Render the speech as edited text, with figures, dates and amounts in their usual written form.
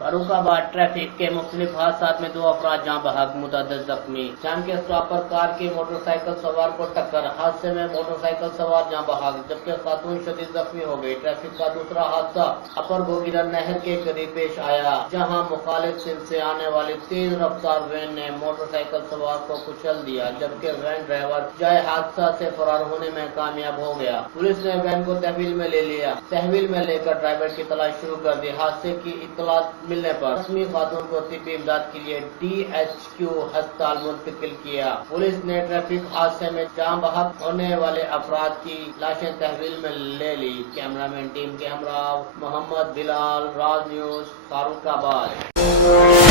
Farrukhabad traffic के मुख्तलिफ हादसात में 2 अफराद जाँ बहक, मुतअद्दिद जख्मी। जाम के स्टॉप पर कार की मोटरसाइकिल सवार को टक्कर, हादसे में मोटरसाइकिल सवार जाँ बहक जबकि खातून शदीद जख्मी हो गई। ट्रैफिक का दूसरा हादसा अपर भोगीरा नहर के करीब पेश आया, जहां मुखालिफ सिंध से आने वाली तेज रफ्तार वैन ने मोटरसाइकिल सवार को कुचल दिया, जबकि वैन ड्राइवर जाए हादसा से फरार होने में कामयाब हो गया। पुलिस ने वैन को तहवील में ले लिया। तहवील में लेकर ड्राइवर की तलाश शुरू कर दी। हादसे की इत्तला मिलने पर जख्मी खातून को तिब्बी इमदाद के लिए DHQ अस्पताल मुंतकिल किया। पुलिस ने ट्रैफिक हादसे में जाँ बहक होने वाले अफराद की लाशें तहवील में ले ली। कैमरामैन टीम के हमरा मोहम्मद बिलाल, राज न्यूज, फरुखाबाद।